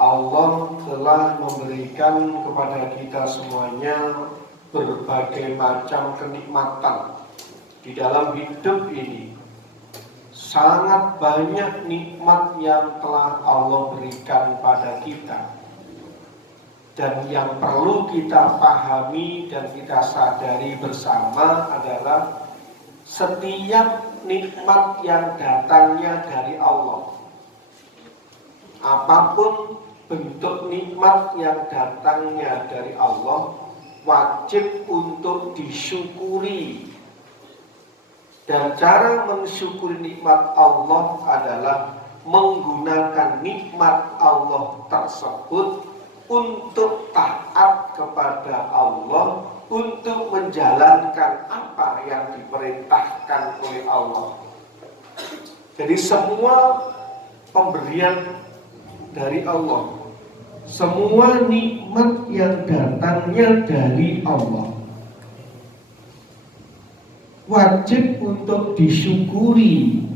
Allah telah memberikan kepada kita semuanya berbagai macam kenikmatan di dalam hidup ini. Sangat banyak nikmat yang telah Allah berikan pada kita. Dan yang perlu kita pahami dan kita sadari bersama adalah setiap nikmat yang datangnya dari Allah, apapun bentuk nikmat yang datangnya dari Allah, wajib untuk disyukuri. Dan cara mensyukuri nikmat Allah adalah menggunakan nikmat Allah tersebut untuk taat kepada Allah, untuk menjalankan apa yang diperintahkan oleh Allah. Jadi semua pemberian dari Allah, semua nikmat yang datangnya dari Allah, wajib untuk disyukuri.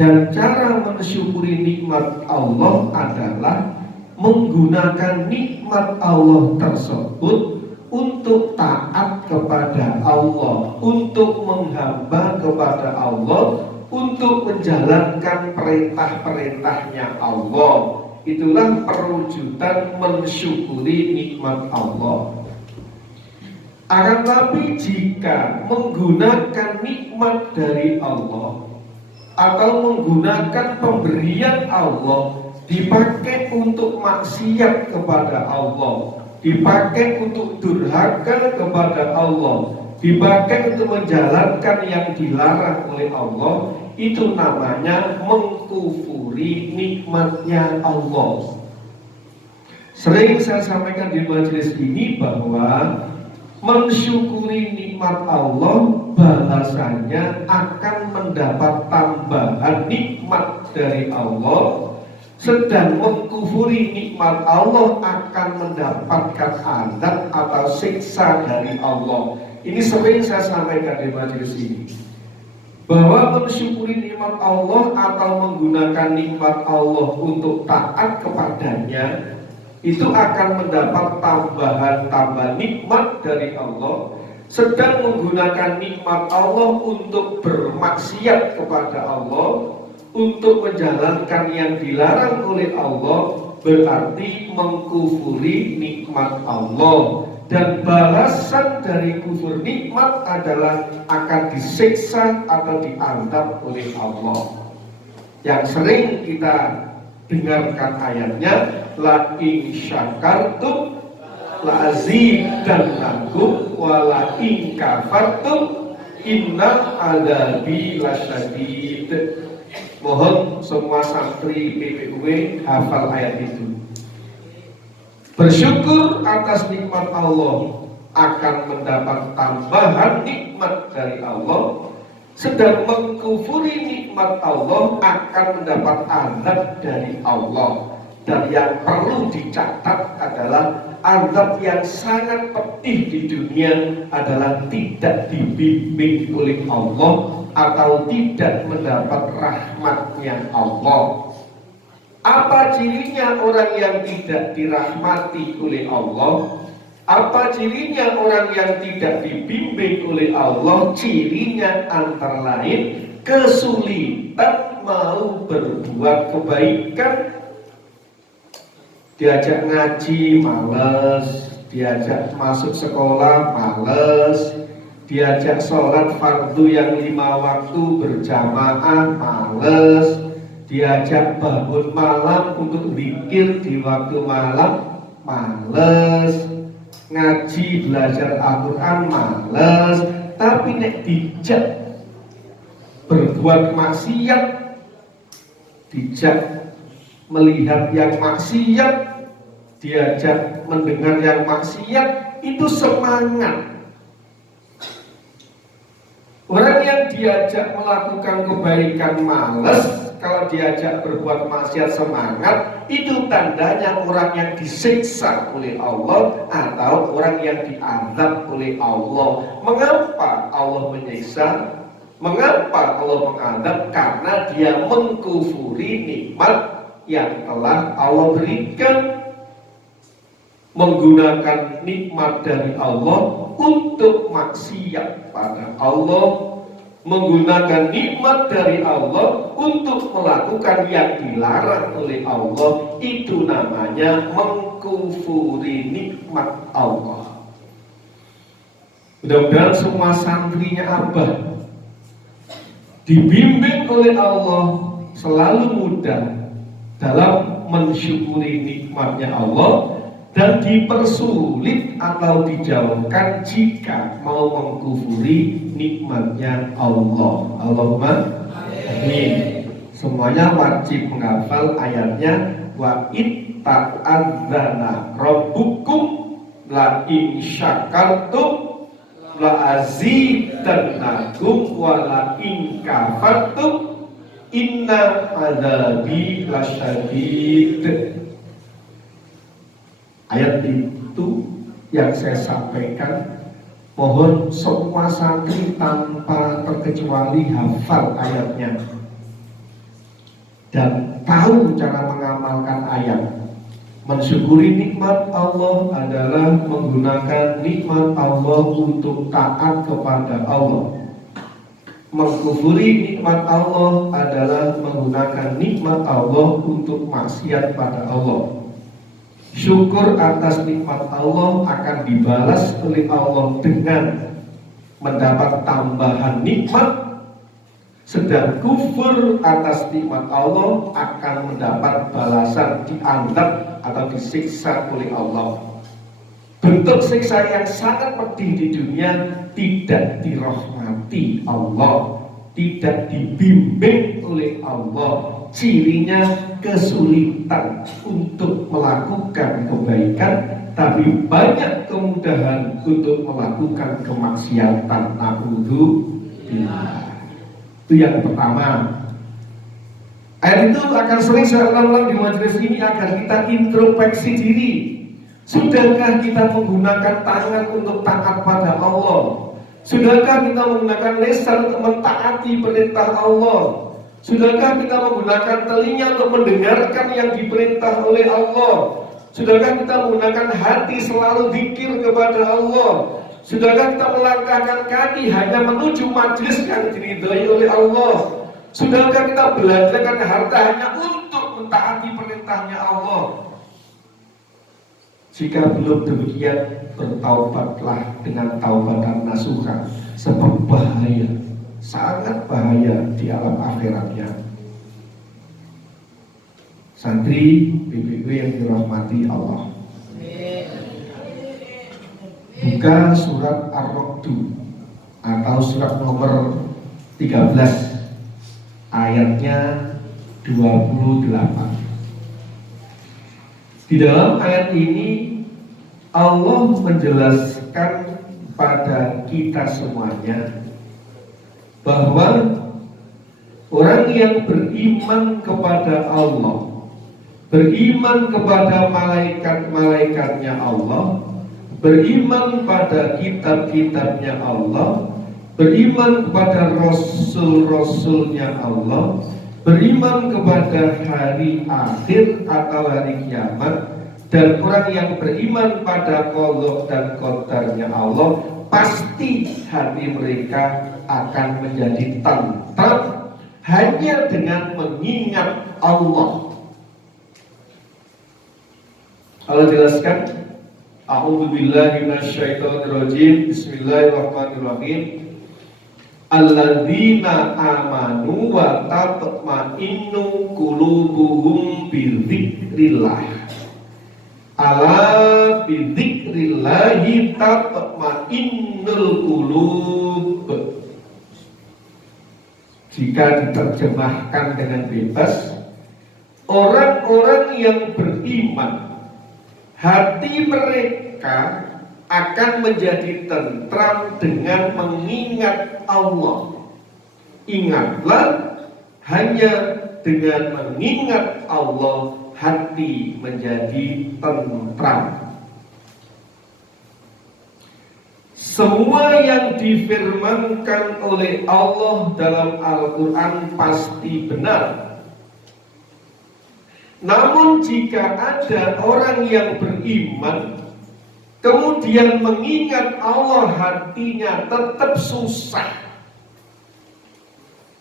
Dan cara mensyukuri nikmat Allah adalah menggunakan nikmat Allah tersebut untuk taat kepada Allah, untuk menghamba kepada Allah, untuk menjalankan perintah-perintahnya Allah. Itulah perwujudan mensyukuri nikmat Allah. Akan tapi jika menggunakan nikmat dari Allah atau menggunakan pemberian Allah dipakai untuk maksiat kepada Allah, dipakai untuk durhaka kepada Allah, dipakai untuk menjalankan yang dilarang oleh Allah, itu namanya mengkufuri nikmatnya Allah. Sering saya sampaikan di majelis ini bahwa mensyukuri nikmat Allah bahasanya akan mendapat tambahan nikmat dari Allah, sedang mengkufuri nikmat Allah akan mendapatkan azab atau siksa dari Allah. Ini sering saya sampaikan di majelis ini, bahwa mensyukuri nikmat Allah atau menggunakan nikmat Allah untuk taat kepadanya itu akan mendapat tambahan nikmat dari Allah. Sedang menggunakan nikmat Allah untuk bermaksiat kepada Allah, untuk menjalankan yang dilarang oleh Allah, berarti mengkufuri nikmat Allah. Dan balasan dari kufur nikmat adalah akan disiksa atau diazab oleh Allah. Yang sering kita dengarkan ayatnya, la in syakartum la azidannakum wa la in kafartum inna adabi lasyadid. Mohon semua santri PPUW hafal ayat itu. Bersyukur atas nikmat Allah akan mendapat tambahan nikmat dari Allah, sedang mengkufuri nikmat Allah akan mendapat azab dari Allah. Dan yang perlu dicatat adalah azab yang sangat pedih di dunia adalah tidak dibimbing oleh Allah atau tidak mendapat rahmatnya Allah. Apa cirinya orang yang tidak dirahmati oleh Allah? Apa cirinya orang yang tidak dibimbing oleh Allah? Cirinya antara lain kesulitan mau berbuat kebaikan. Diajak ngaji males, diajak masuk sekolah males, diajak sholat fardu yang 5 waktu berjamaah males, diajak bangun malam untuk zikir di waktu malam males, ngaji belajar Al-Quran males. Tapi nek dijak berbuat maksiat, dijak melihat yang maksiat, diajak mendengar yang maksiat, itu semangat. Orang yang diajak melakukan kebaikan males, kalau diajak berbuat maksiat semangat, itu tandanya orang yang disiksa oleh Allah atau orang yang diazab oleh Allah. Mengapa Allah menyiksa? Mengapa Allah mengazab? Karena dia mengkufuri nikmat yang telah Allah berikan, menggunakan nikmat dari Allah untuk maksiat pada Allah, menggunakan nikmat dari Allah untuk melakukan yang dilarang oleh Allah, itu namanya mengkufuri nikmat Allah. Mudah-mudahan semua santrinya Abah dibimbing oleh Allah selalu mudah dalam mensyukuri nikmatnya Allah dan dipersulit atau dijauhkan jika mau mengkufuri nikmatnya Allah. Allahumma amin. Semuanya wajib menghafal ayatnya, wa in ta'adzana rabbukum la in syakartum la azidannakum wa la in kafartum inna adzabi lasyadid. Ayat itu yang saya sampaikan, mohon semua santri tanpa terkecuali hafal ayatnya dan tahu cara mengamalkan ayat. Mensyukuri nikmat Allah adalah menggunakan nikmat Allah untuk taat kepada Allah. Mengkufuri nikmat Allah adalah menggunakan nikmat Allah untuk maksiat pada Allah. Syukur atas nikmat Allah akan dibalas oleh Allah dengan mendapat tambahan nikmat, sedang kufur atas nikmat Allah akan mendapat balasan, dianggap atau disiksa oleh Allah. Bentuk siksa yang sangat pedih di dunia, tidak dirahmati Allah, tidak dibimbing oleh Allah. Cirinya kesulitan untuk melakukan kebaikan, tapi banyak kemudahan untuk melakukan kemaksiatan. Na'udzubillah. Itu yang pertama. Ayat itu akan sering saya ulang-ulang di majelis ini agar kita introspeksi diri. Sudahkah kita menggunakan tangan untuk taat pada Allah? Sudahkah kita menggunakan lisan untuk mentaati perintah Allah? Sudahkah kita menggunakan telinga untuk mendengarkan yang diperintah oleh Allah? Sudahkah kita menggunakan hati selalu zikir kepada Allah? Sudahkah kita melangkahkan kaki hanya menuju majelis yang diridhai oleh Allah? Sudahkah kita belanjakan harta hanya untuk mentaati perintahnya Allah? Jika belum demikian, bertaubatlah dengan taubatan nasuha, sebab bahaya, sangat bahaya di alam akhiratnya. Santri BBW yang dirahmati Allah, buka surat Ar-Ra'd atau surat nomor 13 ayatnya 28. Di dalam ayat ini Allah menjelaskan pada kita semuanya bahwa orang yang beriman kepada Allah, beriman kepada malaikat-malaikatnya Allah, beriman pada kitab-kitabnya Allah, beriman kepada rasul-rasulnya Allah, beriman kepada hari akhir atau hari kiamat, dan orang yang beriman pada qadha dan qadarnya Allah, pasti hati mereka akan menjadi tentram hanya dengan mengingat Allah. Allah jelaskan, a'udzubillahi minasyaitonirrajim, bismillahirrahmanirrahim. Alladzina amanu wa tatma'innu qulubuhum bidzikrillah. Ala bidzikrillahi tatma'innul qulub. Jika diterjemahkan dengan bebas, orang-orang yang beriman, hati mereka akan menjadi tentram dengan mengingat Allah. Ingatlah, hanya dengan mengingat Allah hati menjadi tentram. Semua yang difirmankan oleh Allah dalam Al-Quran pasti benar. Namun jika ada orang yang beriman kemudian mengingat Allah, hatinya tetap susah,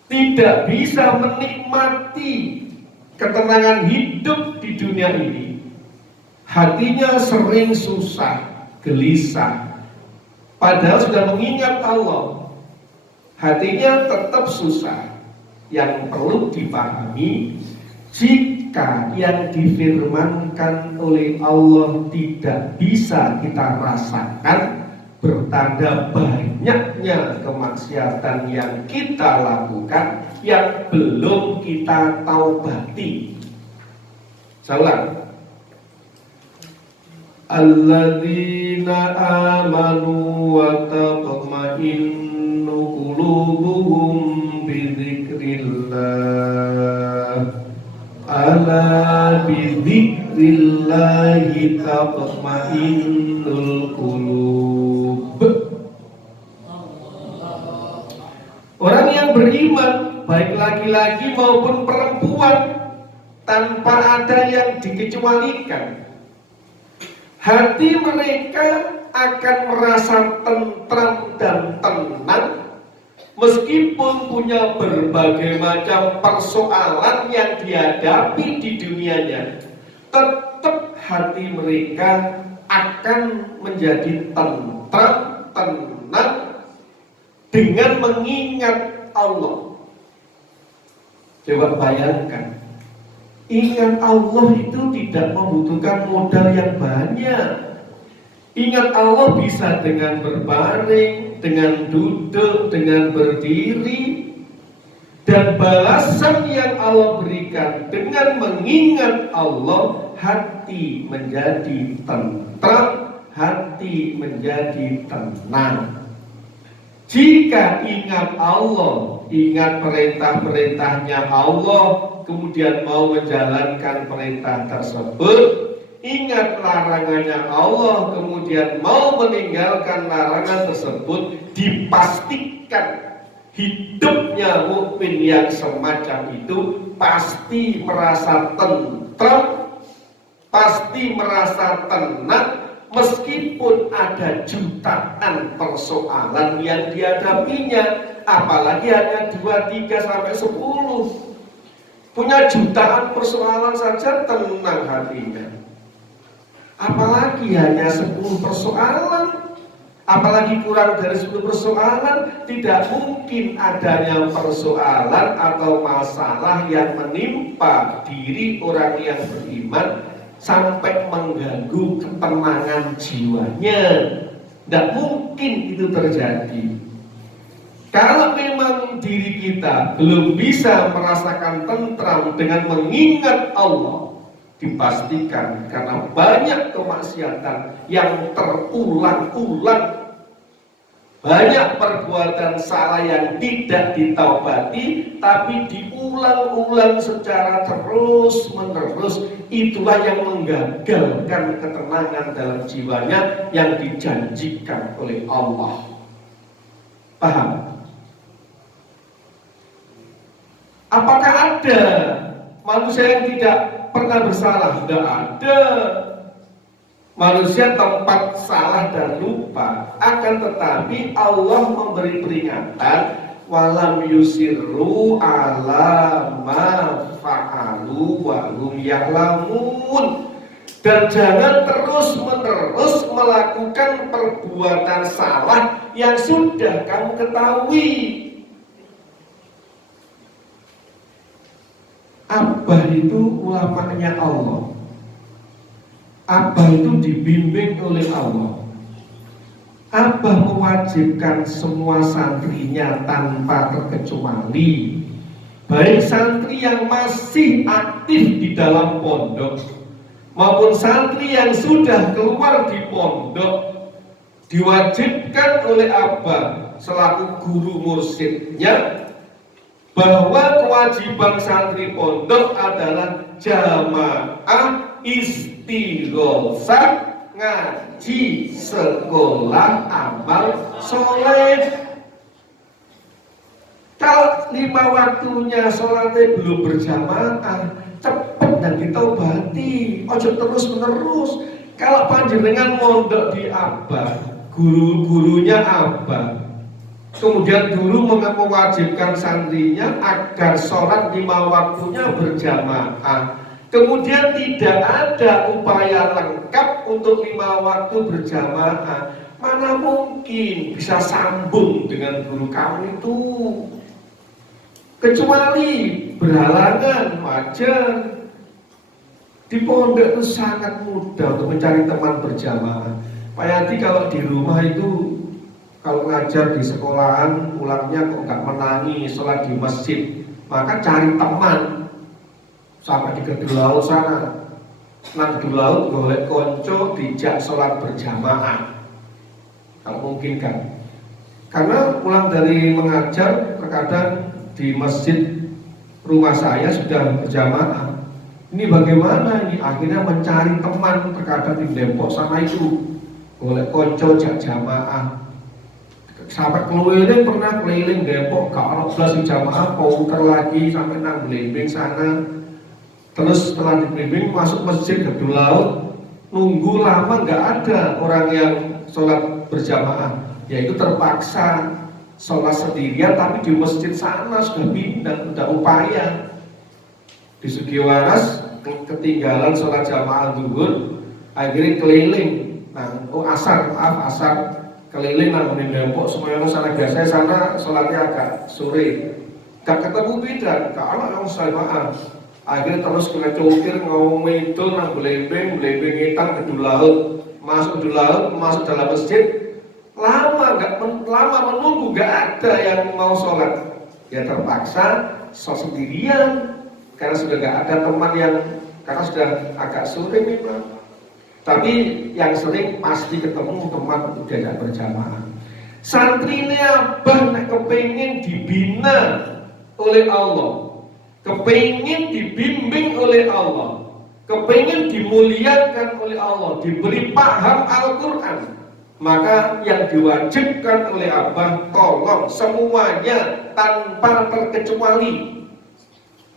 tidak bisa menikmati ketenangan hidup di dunia ini, hatinya sering susah, gelisah, padahal sudah mengingat Allah, hatinya tetap susah. Yang perlu dipahami, jika yang difirmankan oleh Allah tidak bisa kita rasakan, bertanda banyaknya kemaksiatan yang kita lakukan yang belum kita taubati. Salah. Alladzina amanu wa tatma'innu qulubuhum bidzikrillah. Ala bidzikrillahi tatma'innul qulub. Orang yang beriman, baik laki-laki maupun perempuan, tanpa ada yang dikecualikan, hati mereka akan merasa tentram dan tenang meskipun punya berbagai macam persoalan yang dihadapi di dunianya. Tetap hati mereka akan menjadi tentram, tenang dengan mengingat Allah. Coba bayangkan, ingat Allah itu tidak membutuhkan modal yang banyak. Ingat Allah bisa dengan berbaring, dengan duduk, dengan berdiri. Dan balasan yang Allah berikan dengan mengingat Allah, hati menjadi tentram, hati menjadi tenang. Jika ingat Allah, ingat perintah-perintahnya Allah, kemudian mau menjalankan perintah tersebut, ingat larangannya Allah, kemudian mau meninggalkan larangan tersebut, dipastikan hidupnya mukmin yang semacam itu pasti merasa tentram, pasti merasa tenang, meskipun ada jutaan persoalan yang dihadapinya. Apalagi hanya 2, 3, sampai 10. Punya jutaan persoalan saja tenang hatinya, apalagi hanya 10 persoalan, apalagi kurang dari 10 persoalan. Tidak mungkin adanya persoalan atau masalah yang menimpa diri orang yang beriman sampai mengganggu ketenangan jiwanya. Tidak mungkin itu terjadi. Kalau memang diri kita belum bisa merasakan tentram dengan mengingat Allah, dipastikan karena banyak kemaksiatan yang terulang-ulang, banyak perbuatan salah yang tidak ditaubati, tapi diulang-ulang secara terus-menerus. Itulah yang menggagalkan ketenangan dalam jiwanya yang dijanjikan oleh Allah. Paham? Apakah ada manusia yang tidak pernah bersalah? Tidak ada. Manusia tempat salah dan lupa. Akan tetapi Allah memberi peringatan, walam yusirru ala ma fa'alu wa hum ya'lamun. Dan jangan terus-menerus melakukan perbuatan salah yang sudah kamu ketahui. Abah itu ulamanya Allah. Abah itu dibimbing oleh Allah. Abah mewajibkan semua santrinya tanpa terkecuali, baik santri yang masih aktif di dalam pondok maupun santri yang sudah keluar di pondok, diwajibkan oleh Abah selaku guru mursyidnya bahwa kewajiban santri pondok adalah jamaah istighosah, ngaji, sekolah, amal soleh. Kalau 5 waktunya sholatnya belum berjamaah, cepat dan ditaubati, ojo terus menerus. Kalau panjenengan mondok di abah, guru-gurunya abah, kemudian dulu mewajibkan santrinya agar sholat 5 waktunya berjamaah, kemudian tidak ada upaya lengkap untuk 5 waktu berjamaah, mana mungkin bisa sambung dengan guru kamu itu? Kecuali berhalangan, wajar. Di pondok itu sangat mudah untuk mencari teman berjamaah. Pak Yadi kalau di rumah itu, kalau ngajar di sekolahan, pulangnya kok nggak menangis, sholat di masjid, maka cari teman sampai di kedua laut sana. Nang di laut boleh konco dijak sholat berjamaah. Kalau mungkin kan, karena pulang dari mengajar terkadang di masjid rumah saya sudah berjamaah. Ini bagaimana ini? Akhirnya mencari teman terkadang di Depok sana itu boleh konco jak jamaah. Sampai keliling, pernah keliling Depok, kalau belas jamaah, putar lagi sampai nang Blimbing sana. Terus setelah di Blimbing masuk masjid Gedung Laut, nunggu lama nggak ada orang yang sholat berjamaah, yaitu terpaksa sholat sendirian, tapi di masjid sana sudah pindah, sudah upaya. Di Sugiwaras ketinggalan sholat jamaah zuhur, akhirnya keliling. Nah, asar keliling nang Depok semuanya sana, biasanya sana sholatnya agak sore, gak ketemu bidan, kalau yang jamaah. Akhirnya terus kena cokir ngomong itu nang Blimbing hitam Gedung Laut, masuk Gedung Laut, masuk dalam masjid. Lama menunggu, gak ada yang mau sholat. Ya terpaksa sholat sendirian karena sudah gak ada teman yang, karena sudah agak sore memang. Tapi yang sering pasti ketemu teman untuk diajak berjamaah. Santri ini abah kepingin dibina oleh Allah, kepingin dibimbing oleh Allah, kepingin dimuliakan oleh Allah, diberi paham Al-Quran. Maka yang diwajibkan oleh abah, tolong semuanya tanpa terkecuali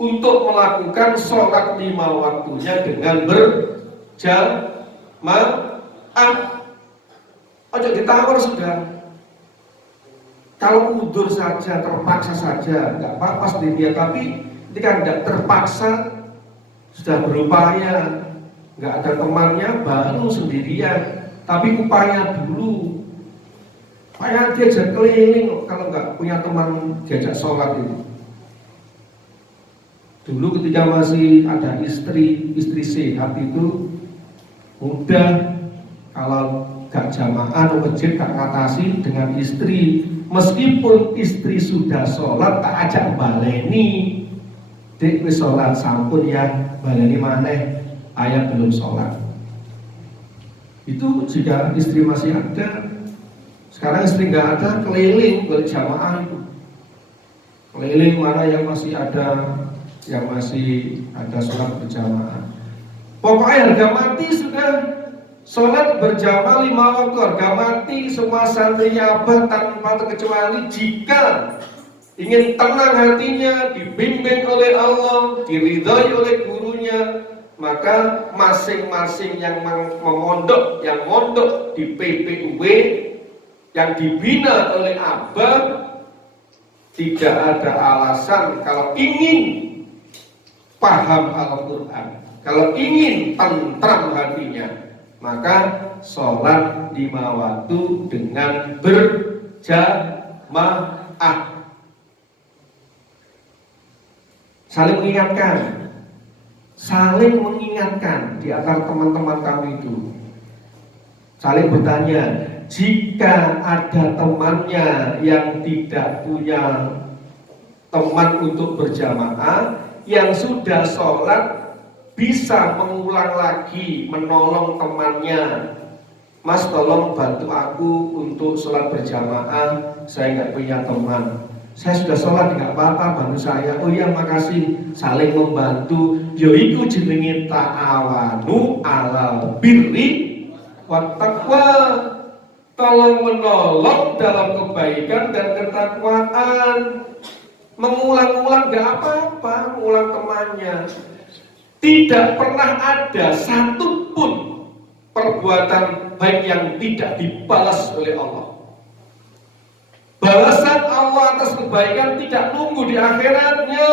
untuk melakukan sholat 5 waktunya dengan berjamaah. Ojo ditawar sudah. Kalau udur saja, terpaksa saja, nggak apa-apa sendirian. Tapi ketika tidak terpaksa, sudah berupaya, nggak ada temannya, baru sendirian. Tapi upaya dulu, upaya diajak keliling kalau nggak punya teman diajak sholat itu. Dulu ketika masih ada istri sehat itu mudah, kalau gak jamaah atau masjid gak ngatasi dengan istri, meskipun istri sudah sholat tak ajak baleni, dek wis sholat sampun ya, baleni maneh ayah belum sholat. Itu jika istri masih ada. Sekarang istri nggak ada, keliling berjamaah itu, keliling mana yang masih ada sholat berjamaah. Pokoknya harga mati sudah sholat berjamaah 5 waktu, harga mati. Semua santrinya abah tanpa terkecuali, jika ingin tenang hatinya, dibimbing oleh Allah, diridhai oleh gurunya, maka masing-masing yang memondok, yang mondok di PPUW, yang dibina oleh abah, tidak ada alasan kalau ingin paham Al-Quran, kalau ingin tentram hatinya, maka sholat 5 waktu dengan berjamaah. Saling mengingatkan di antara teman-teman kami itu. Saling bertanya, jika ada temannya yang tidak punya teman untuk berjamaah, yang sudah sholat bisa mengulang lagi, menolong temannya. Mas, tolong bantu aku untuk sholat berjamaah, saya nggak punya teman. Saya sudah sholat, nggak apa-apa, bantu saya. Oh iya, makasih. Saling membantu. Yoiku jenenge ta'awanu alal birri wat taqwa. Tolong menolong dalam kebaikan dan ketakwaan. Mengulang-ulang nggak apa-apa, mengulang temannya. Tidak pernah ada satupun perbuatan baik yang tidak dibalas oleh Allah. Balasan Allah atas kebaikan tidak nunggu di akhiratnya.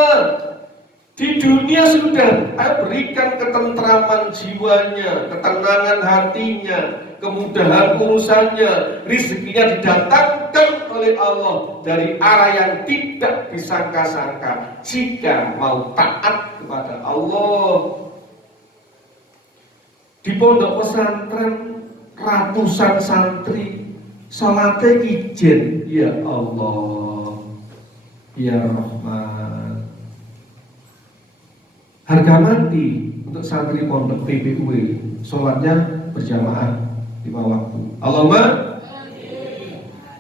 Di dunia sudah berikan ketentraman jiwanya, ketenangan hatinya, kemudahan urusannya, rezekinya didatangkan oleh Allah dari arah yang tidak disangka-sangka jika mau taat kepada Allah. Di pondok pesantren ratusan santri salatnya ijen, ya Allah, ya Rahman. Harga mati untuk santri pondok PPUW, sholatnya berjamaah 5 waktu. Allahumma.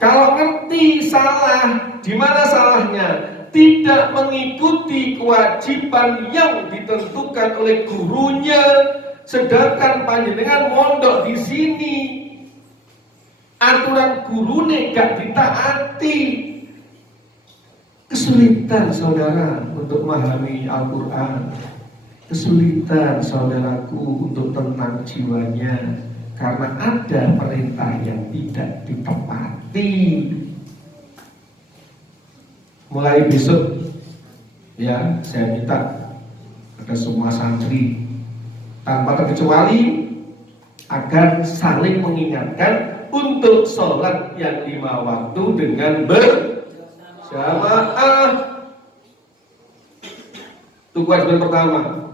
Kalau ngerti salah, di mana salahnya? Tidak mengikuti kewajiban yang ditentukan oleh gurunya, sedangkan panjenengan mondok di sini, aturan gurune gak ditaati. Kesulitan saudara untuk memahami Al-Quran, kesulitan saudaraku untuk tenang jiwanya karena ada perintah yang tidak ditepati. Mulai besok ya, saya minta pada semua santri tanpa terkecuali agar saling mengingatkan untuk sholat yang 5 waktu dengan berjamaah. Itu kewajiban pertama.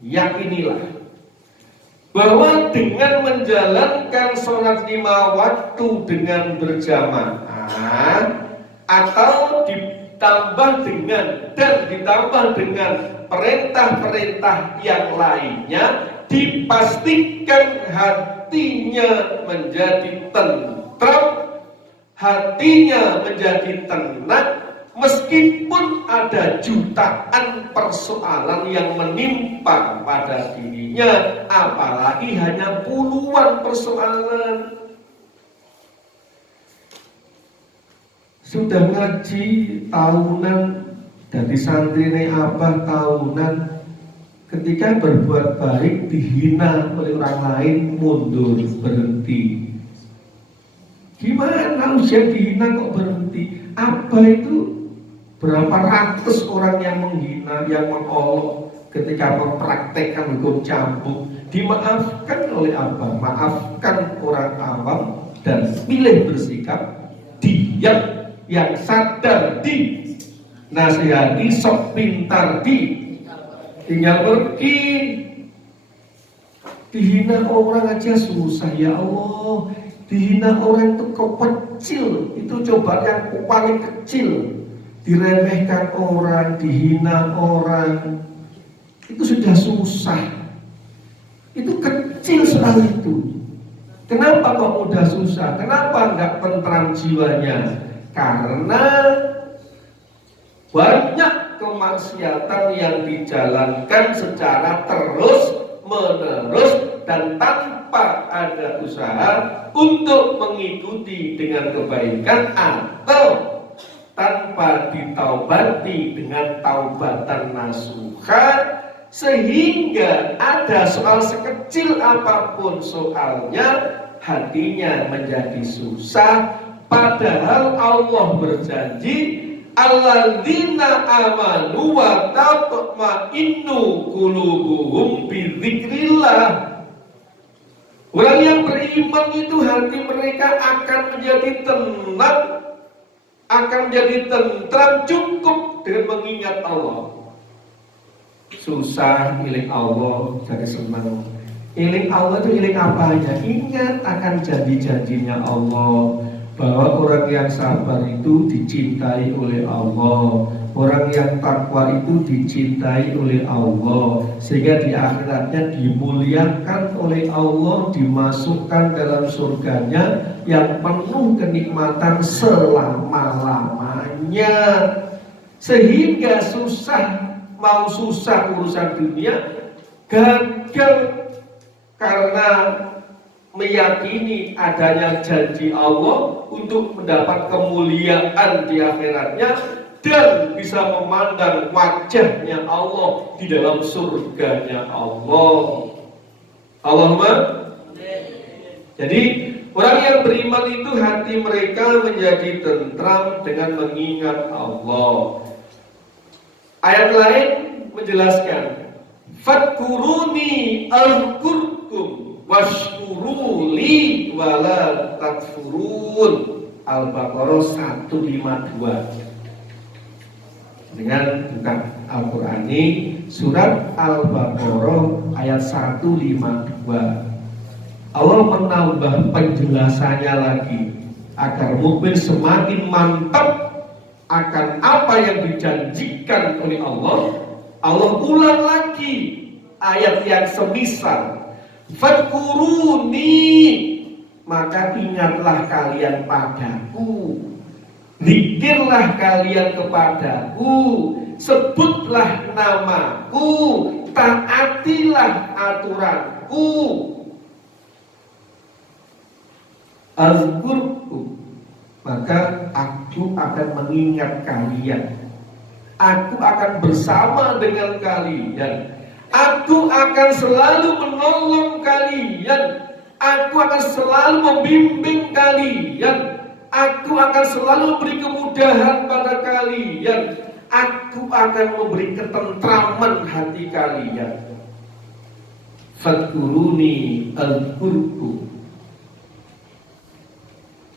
Yakinilah bahwa dengan menjalankan sholat 5 waktu dengan berjamaah atau ditambah dengan perintah-perintah yang lainnya, dipastikan hatinya menjadi tentram, hatinya menjadi tenang, meskipun ada jutaan persoalan yang menimpa pada dirinya, apalagi hanya puluhan persoalan. Sudah ngaji tahunan, dari santri ini abah tahunan, ketika berbuat baik dihina oleh orang lain, mundur, berhenti. Gimana usia dihina kok berhenti? Abah itu berapa ratus orang yang menghina, yang mengolok ketika mempraktekkan hukum cambuk, dimaafkan oleh Abah. Maafkan orang awam dan pilih bersikap diam, yang sadar di nasihati, sok pintar di tinggal pergi. Dihina orang aja susah, ya Allah. Dihina orang itu kecil, itu coba yang paling kecil. Diremehkan orang, dihina orang, itu sudah susah. Itu kecil soal itu. Kenapa kok mudah susah? Kenapa enggak tentram jiwanya? Karena banyak kemaksiatan yang dijalankan secara terus-menerus dan tanpa ada usaha untuk mengikuti dengan kebaikan, atau tanpa ditaubati dengan taubatan nasuha, sehingga ada soal sekecil apapun soalnya, hatinya menjadi susah. Padahal Allah berjanji, alladzina amanu wa tatma'innu qulubuhum bidzikrillah. Orang yang beriman itu hati mereka akan menjadi tenang, akan menjadi tentram, cukup dengan mengingat Allah. Susah milik Allah jadi senang. Milik Allah itu milik apa aja? Ingat akan janji-janjinya Allah, bahwa orang yang sabar itu dicintai oleh Allah, orang yang takwa itu dicintai oleh Allah, sehingga di akhiratnya dimuliakan oleh Allah, dimasukkan dalam surganya yang penuh kenikmatan selama-lamanya. Sehingga mau susah urusan dunia gagal karena meyakini adanya janji Allah untuk mendapat kemuliaan di akhiratnya, dan bisa memandang wajahnya Allah di dalam surganya Allah. Allahumma. Jadi orang yang beriman itu hati mereka menjadi tentram dengan mengingat Allah. Ayat lain menjelaskan, fadkuruni azkurkum washkuruli wala takfurun. Al-Baqarah 152. Dengan bukan Al-Qur'ani, surat Al-Baqarah ayat 152. Allah menambah penjelasannya lagi agar mukmin semakin mantap akan apa yang dijanjikan oleh Allah. Allah ulang lagi ayat yang semisal, fadkuruni, maka ingatlah kalian padaku, zikirlah kalian kepadaku, sebutlah namaku, taatilah aturanku. Azkurku, maka aku akan mengingat kalian, aku akan bersama dengan kalian, aku akan selalu menolong kalian, aku akan selalu membimbing kalian, aku akan selalu memberi kemudahan pada kalian, aku akan memberi ketentraman hati kalian. Fadkuruni azkurku,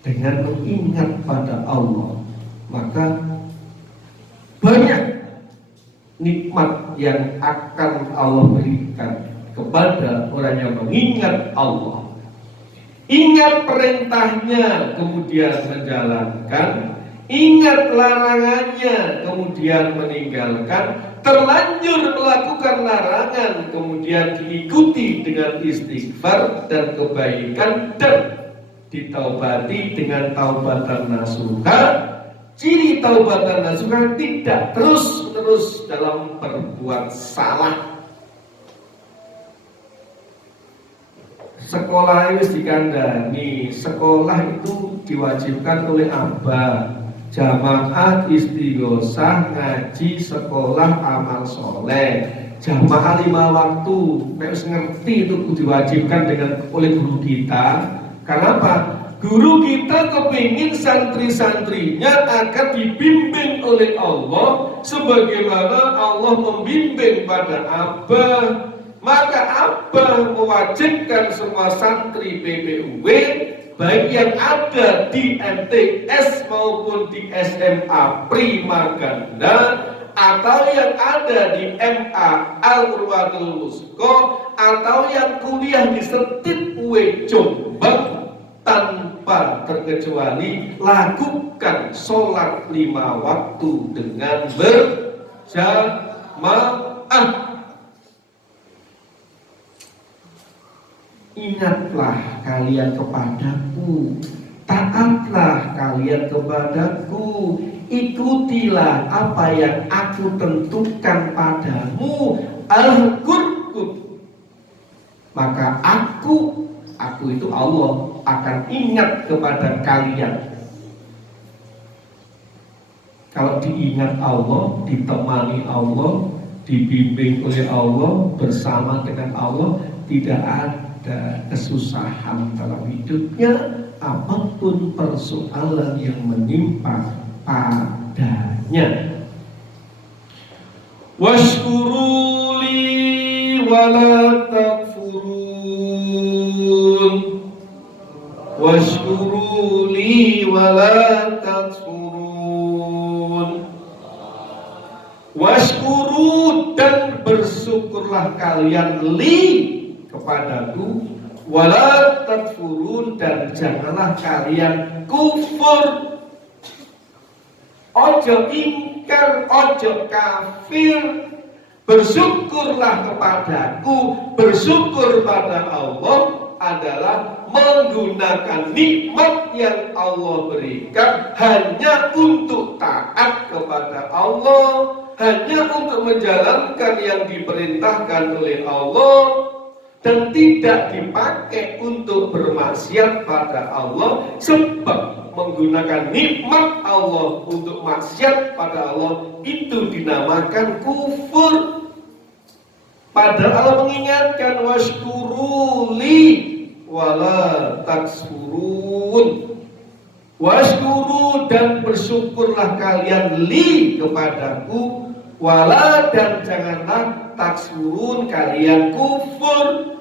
dengan mengingat pada Allah, maka banyak nikmat yang akan Allah berikan kepada orang yang mengingat Allah. Ingat perintahnya, kemudian menjalankan. Ingat larangannya, kemudian meninggalkan. Terlanjur melakukan larangan, kemudian diikuti dengan istighfar dan kebaikan, dan ditaubati dengan taubatan nasuha. Ciri taubatan nasuha tidak terus-menerus dalam berbuat salah. Sekolah itu dikandani, sekolah itu diwajibkan oleh Abah. Jamaah istighosah, ngaji, sekolah, amal soleh. Jamaah 5 waktu, harus ngerti itu diwajibkan oleh guru kita. Kenapa? Guru kita kepingin santri-santrinya akan dibimbing oleh Allah sebagaimana Allah membimbing pada Abah. Maka Abah mewajibkan semua santri PPUW, baik yang ada di MTS maupun di SMA Primaganda, atau yang ada di MA Al-Urwatul Wusko, atau yang kuliah di Setit UE Jombang, tanpa terkecuali lakukan sholat 5 waktu dengan berjamaah. Ingatlah kalian kepadaku, taatlah kalian kepadaku, ikutilah apa yang aku tentukan padamu. Al-Qur'an, maka aku itu Allah akan ingat kepada kalian. Kalau diingat Allah, ditemani Allah, dibimbing oleh Allah, bersama dengan Allah, tidak ada kesusahan dalam hidupnya, apapun persoalan yang menimpa padanya. Washkuruli wala takfurun, washkuruli wala takfurun. Washkuru, dan bersyukurlah kalian kepadaku, wala takfurun, dan janganlah kalian kufur. Ojo ingkar, ojo kafir. Bersyukurlah kepadaku, bersyukur pada Allah adalah menggunakan nikmat yang Allah berikan hanya untuk taat kepada Allah, hanya untuk menjalankan yang diperintahkan oleh Allah, dan tidak dipakai untuk bermaksiat pada Allah, sebab menggunakan nikmat Allah untuk maksiat pada Allah itu dinamakan kufur. Padahal Allah mengingatkan washkuruli wala taksurun. Washkuru dan bersyukurlah kalian li kepadaku, wala dan janganlah taksurun kalian kufur.